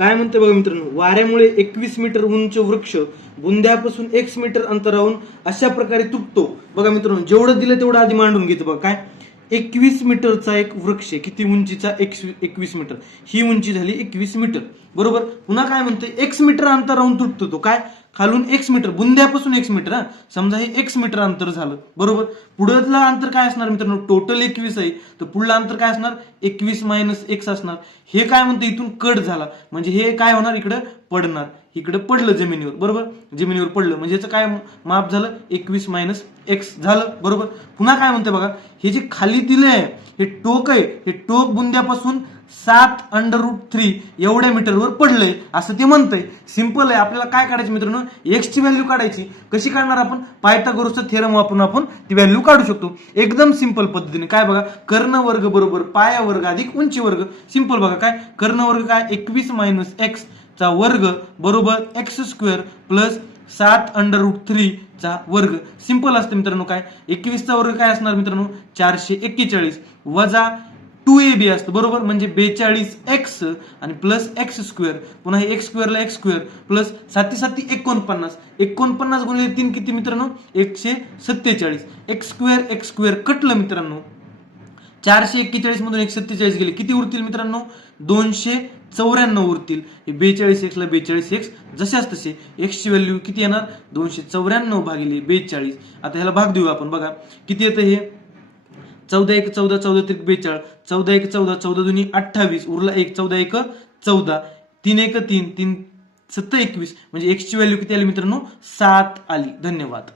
काय म्हणते बघा मित्रांनो, वाऱ्यामुळे 21 मीटर उंच वृक्ष बुंद्यापासून x मीटर अंतरावरून अशा प्रकारे तुटतो. बघा मित्रांनो, जेवढं दिलं तेवढं आधी मांडून घेतो. बघा काय, 21 मीटरचा एक वृक्ष, किती उंचीचा, 21 मीटर, ही उंची झाली 21 मीटर बरोबर. पुन्हा काय म्हणते, x मीटर अंतरावरून तुटतो तो, काय खालून x मीटर, बुंद्यापासून x मीटर, हा समजा हे x मीटर अंतर झालं बरोबर. पुढलं अंतर काय असणार मित्रांनो, टोटल 21 आहे, तर पुढलं अंतर काय असणार, 21 मायनस x असणार. हे काय म्हणते, इथून कट झाला म्हणजे हे काय होणार, इकडे पडणार, इकडे पडलं जमिनीवर बरोबर, जमिनीवर पडलं म्हणजे याचं काय माप झालं, 21 मायनस x झालं बरोबर. पुन्हा काय म्हणते बघा, हे जे खाली दिले आहे हे टोक आहे, हे टोक बुंद्यापासून 7√3 एवढ्या मीटरवर पडलंय असं ते म्हणतंय. सिंपल आहे. आपल्याला काय काढायचं मित्रांनो, x ची व्हॅल्यू काढायची. कशी काढणार आपण, पायथागोरसचा थेरम वापरून आपण ती व्हॅल्यू काढू शकतो एकदम सिंपल पद्धतीने. काय बघा, कर्ण वर्ग बरोबर पाया वर्ग अधिक उंची वर्ग. सिंपल बघा, काय कर्ण वर्ग काय, 21 मायनस x चा वर्ग बरोबर x² प्लस 7√3 चा वर्ग. सिंपल असतं मित्रांनो. काय 21 चा वर्ग काय असणार मित्रांनो, 441 वजा 2ab असतं बरोबर, म्हणजे 42x आणि प्लस x². पुन्हा हे x² ला x² प्लस 7 7 49, 49 गुणिले 3 किती मित्रांनो, 147. x² कटलं मित्रांनो, 441 मधून 147 गेले, किती उरतील मित्रांनो, 294 उरतील. हे 42x ला 42x जशाच तसे, x ची व्हॅल्यू किती येणार, 294 भागिले 42. आता ह्याला भाग देऊ आपण. बघा किती येतं हे, 14 1 14, 14 3 42, 14 1 14, 14 2 28, उरला 1, 14 1 14, 3 1 3, 3 7 21, म्हणजे x ची व्हॅल्यू किती आली मित्रांनो, 7 आली. धन्यवाद.